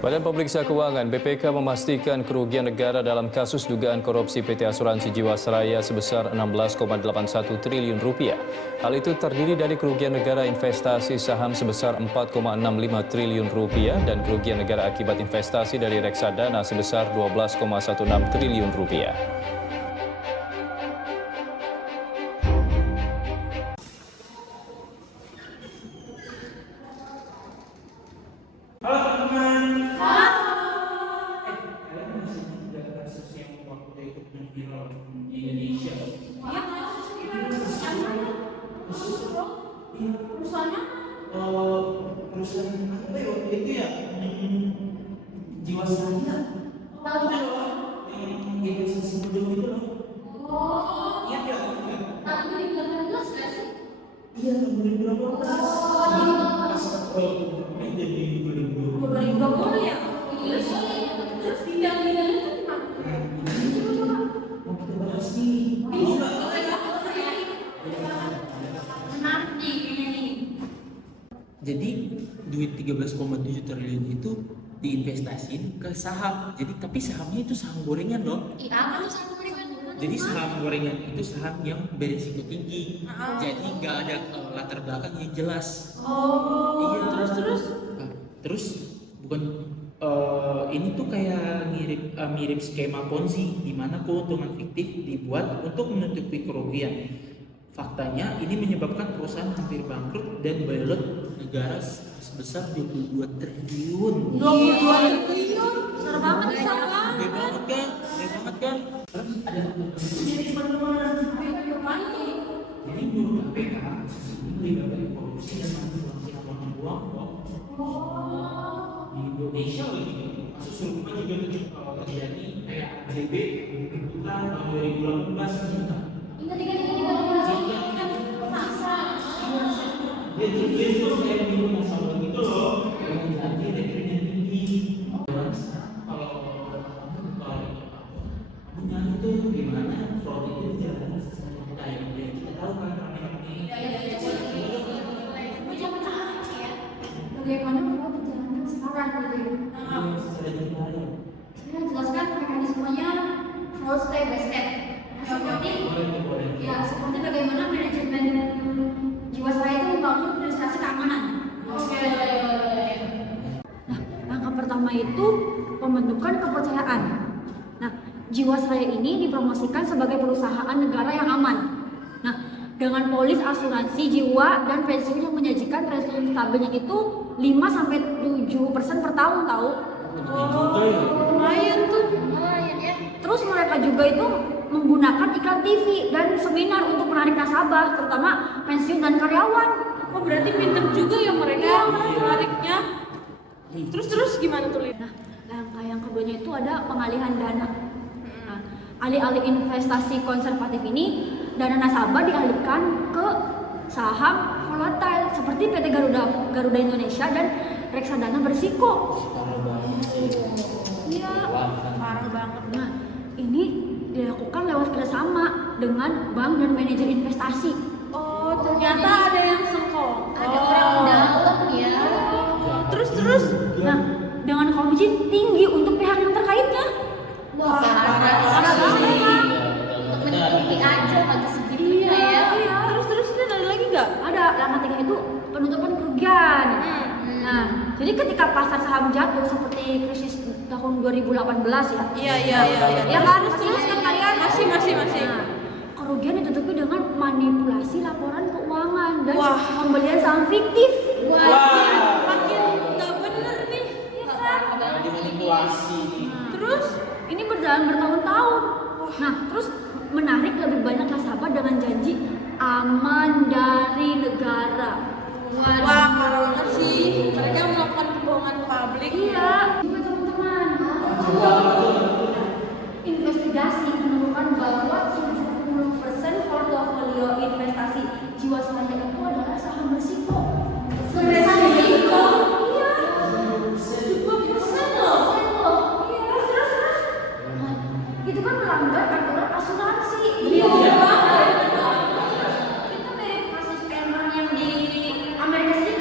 Badan Pemeriksa Keuangan (BPK) memastikan kerugian negara dalam kasus dugaan korupsi PT Asuransi Jiwasraya sebesar Rp16,81 triliun. Hal itu terdiri dari kerugian negara investasi saham sebesar Rp4,65 triliun dan kerugian negara akibat investasi dari reksadana sebesar Rp12,16 triliun. Halo teman-teman. Kalian masih ingat kasus yang waktu itu viral di Indonesia? Iya, perusahaannya? Perusahaan apa ya waktu itu ya? Jiwasraya. Tahu kan? Yang investasi bodong itu loh. Oh, Ingat ya? tahun 2018 nggak sih? Iya, tahun 2018. Pas ini jadi 2020 ya? Iya sih. Terus bidang-bidang itu gimana? Coba-coba. mau kita bahas nih. Mau nggak? Menarik nih kayaknya nih. Jadi duit 13,7 triliun itu diinvestasiin ke saham. Jadi tapi sahamnya itu saham gorengan loh. Iya, apa tuh sama gorengan? Jadi saham gorengan itu saham yang berisiko tinggi. Jadi nggak ada latar belakang yang jelas. Oh, Iya. terus? Nah, terus bukan ini tuh kayak mirip skema Ponzi di mana keuntungan fiktif dibuat untuk menutupi kerugian. Faktanya ini menyebabkan perusahaan hampir bangkrut dan bailout negara sebesar 22 triliun. 22 triliun? Seru banget nih sama. Gede banget kan? Gede banget kan? Terus ada jadi teman-teman. Jadi menurut KPK, kasus ini melibatkan korupsi dan manipulasi uang kok. Di Indonesia lagi kasus serupa juga terjadi kayak ADB kita tahun 2018 kita. Jadi dia itu kayak minggu masalah gitu loh, yang janji rekrutmen tinggi. Kalau punya itu gimana fraud itu dijalankan sesuai kita yang kita tahu kan rame-rame. Bagaimana kalau dijalankan sekarang gitu ya? Secara detail. Saya jelaskan mekanismenya flow step by step. Seperti seperti bagaimana manajemen Jiwasraya itu membangun administrasi keamanan. Oke. Nah, langkah pertama itu pembentukan kepercayaan. Nah, Jiwasraya ini dipromosikan sebagai perusahaan negara yang aman. Nah, dengan polis asuransi jiwa dan pensiun yang menyajikan pensiun stabilnya itu 5-7% per tahun tahu. Lumayan tuh. Lumayan ya. Terus mereka juga itu menggunakan iklan TV dan seminar untuk menarik nasabah, terutama pensiun dan karyawan. Oh, berarti pinter juga ya mereka menariknya. Terus gimana tuh, Lid? Nah, langkah yang keduanya itu ada pengalihan dana. Nah, alih-alih investasi konservatif ini, dana nasabah dialihkan ke saham volatile seperti PT Garuda Indonesia dan reksadana berisiko. Iya, Parah banget. Nah, ini dilakukan lewat kerjasama dengan bank dan manajer investasi. Oh, ternyata ada yang sengkok. Ada orang dalam ya. Terus. Nah, dengan komisi tinggi untuk pihak yang terkaitnya. Wah, parah sih. banget. Untuk menutupi aja bagi segitunya ya. Iya. Terus ada lagi nggak? Ada langkah tiga itu penutupan kerugian. Nah, jadi ketika pasar saham jatuh seperti krisis tahun 2018 ya. Iya. Ya kan? Terus kan kalian? Masih. Nah, kerugian ditutupi dengan manipulasi laporan keuangan dan Wah. pembelian saham fiktif. Makin nggak bener nih. Iya kan? Dimanipulasi. Terus? Ini berjalan bertahun-tahun. Nah, terus menarik lebih banyak nasabah dengan janji aman dari negara. Wah, parah banget sih. Mereka melakukan kebohongan publik. Iya, juga teman-teman. Investigasi menemukan bahwa 70% portofolio investasi Jiwasraya itu adalah saham berisiko. Berisiko? Iya. 70% loh. Iya, terus. Nah, itu kan melanggar aturan asuransi. Iya. Itu mirip kasus Enron yang di Amerika Serikat.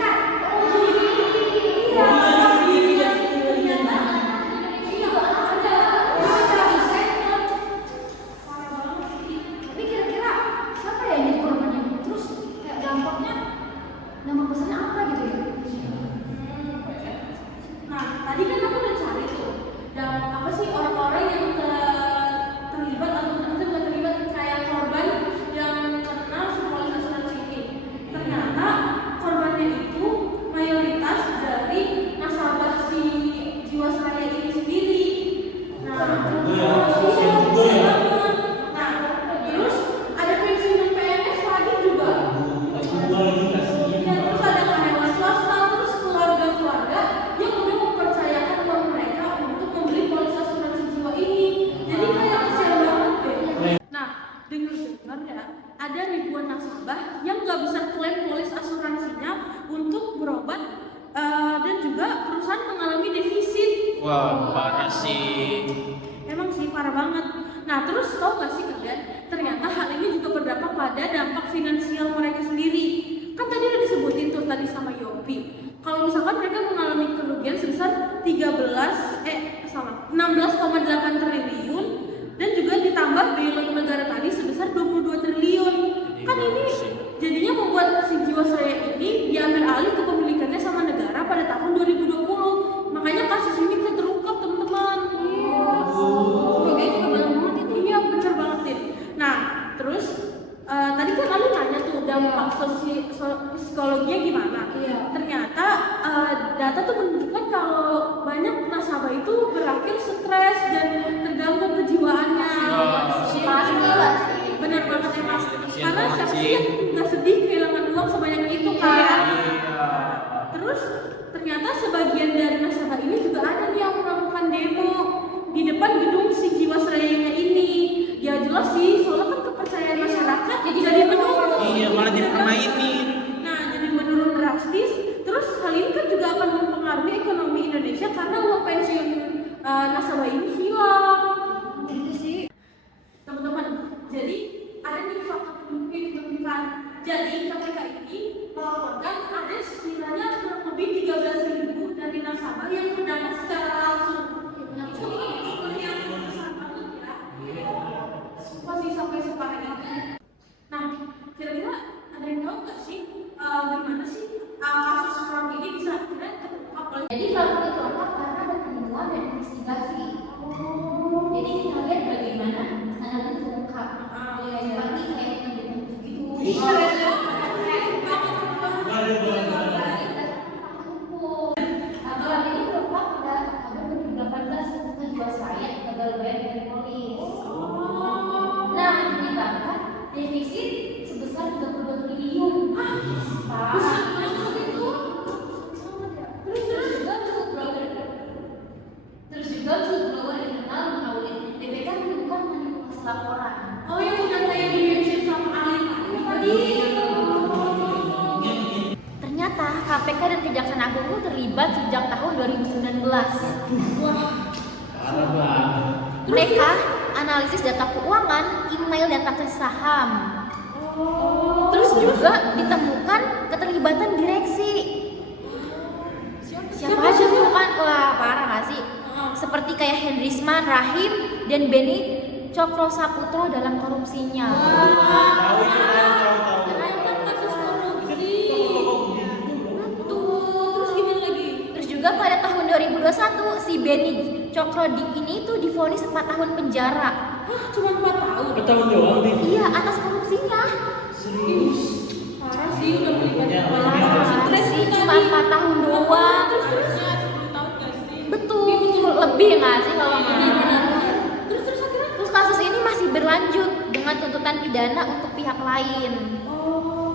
Wah, parah sih. Emang sih parah banget. Nah terus tau gak sih kalian, ternyata hal ini juga berdampak pada dampak finansial mereka sendiri. Kan tadi udah disebutin tuh tadi sama Yopi, kalau misalkan mereka mengalami kerugian sebesar 16,8 triliun dan juga ditambah biaya negara tadi sebesar 22 triliun. Kan ini jadinya membuat si Jiwasraya ini diambil alih kepemilikannya sama negara pada tahun 2020. Makanya kasus ini bisa terungkap, teman-teman. Oke, juga benar banget itu. Iya, benar banget Tin. Nah, terus tadi kan Ali nanya tuh dampak psikologinya gimana? Iya. Ternyata data tuh menunjukkan kalau banyak nasabah itu berakhir stres dan terganggu kejiwaannya. Pasti. Benar banget ya Mas. Kasian Karena banget siapa sih. sih yang nggak sedih kehilangan uang sebanyak itu kan? Terus ternyata sebagian dari nasabah ini juga ada nih yang melakukan demo di depan gedung si Jiwasraya ini. Ya jelas sih, soalnya kan kepercayaan masyarakat jadi menurun. Iya, malah dipermainin. Nah, jadi menurun drastis. Terus hal ini kan juga akan mempengaruhi ekonomi Indonesia karena uang pensiun nasabah ini hilang. Itu sih. Teman-teman, jadi ada nih fakta pendukung yang ditemukan. Jadi KPK ini melaporkan ada sekiranya kurang lebih 13.000 dari nasabah yang terdampak secara langsung. Itu seperti yang besar banget ya. Masih sampai separah itu. Nah, kira-kira ada yang tahu nggak sih gimana sih kasus fraud ini bisa akhirnya terungkap oleh? Jadi kalau itu terungkap karena ada penemuan dan investigasi. Jadi kita lihat bagaimana standar itu terungkap. Seperti kayak yang gitu. Laporan ini terungkap pada tahun 2018 ketika Jiwasraya gagal bayar dari polis. Nah, menyebabkan defisit sebesar 32 triliun. Besar banget itu. Terus juga whistleblower internal mengaudit BPK menemukan manipulasi laporan. Oh, yang udah kayak di-mention sama Ali tadi. Ternyata KPK dan Kejaksaan Agung itu terlibat sejak tahun 2019. Parah banget. Mereka analisis data keuangan, email dan transaksi saham. Terus juga ditemukan keterlibatan direksi. Siapa aja tuh kan? Wah, parah gak sih? Seperti kayak Hendrisman, Rahim, dan Beni Cokro Saputro dalam korupsinya. Tahu itu, tahu. Ternyata kasus korupsi. Betul. Terus gimana lagi? Terus juga pada tahun 2021 si Beni Cokro ini tuh divonis 4 tahun penjara. Hah, cuma 4 tahun. Tahun doang nih. Iya, atas korupsinya. Serius. Parah sih, udah melibatkan Iya, banyak iya. orang. Parah sih, cuma 4 tahun doang. Terus 10 tahun gak sih? Betul, lebih nggak sih kalau Benar-benar. Terus akhirnya Terus kasus ini masih berlanjut dengan tuntutan pidana untuk pihak lain.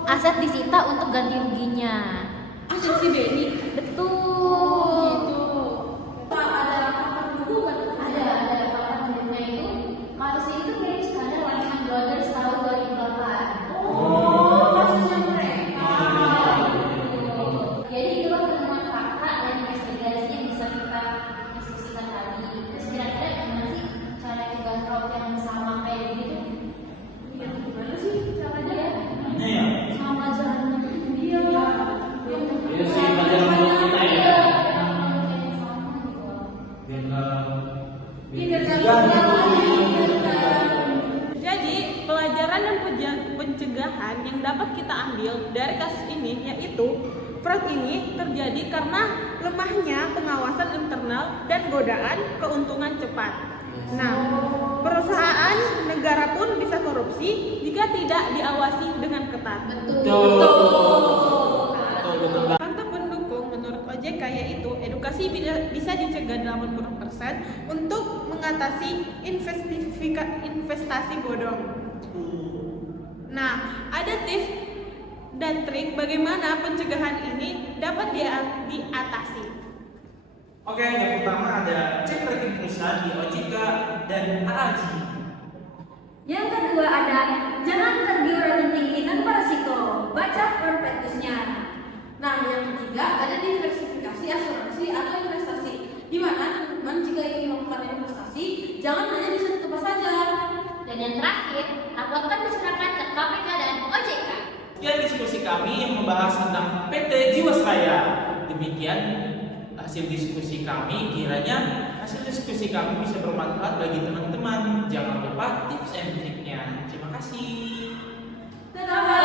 Aset disita untuk ganti ruginya. aset si Beni. Betul. Gitu. Ada rapat buku kan? Ada laporan penduduknya itu. Kasus ini tuh mirip skandal Lehman Brothers tahun 2008. Kasusnya mereka. Jadi itu kan penemuan fakta dan investigasi yang bisa kita diskusikan tadi. Terus kira-kira gimana sih cara cegah fraud yang sama kayak gitu? Iya, gimana sih caranya ya? Ini ya. Sama pelajarannya dia. Iya sih, pelajaran buat kita ya. Jadi pelajaran dan pencegahan yang dapat kita ambil dari kasus ini yaitu fraud ini terjadi karena lemahnya pengawasan internal dan godaan keuntungan cepat. Nah, perusahaan negara pun bisa korupsi jika tidak diawasi dengan ketat. Fakta pendukung menurut OJK yaitu edukasi bisa dicegah 80% untuk mengatasi investasi bodong. Nah, ada tips dan trik bagaimana pencegahan ini dapat diatasi. Oke, yang pertama ada cek rating perusahaan di OJK dan AAJ. Yang kedua ada jangan tergiur rating tinggi tanpa resiko. Baca prospektusnya. Nah, yang ketiga ada diversifikasi asuransi atau investasi, di mana teman-teman membahas tentang PT Jiwasraya. Demikian hasil diskusi kami, kiranya hasil diskusi kami bisa bermanfaat bagi teman-teman. Jangan lupa tips and triknya. Terima kasih. Dadah.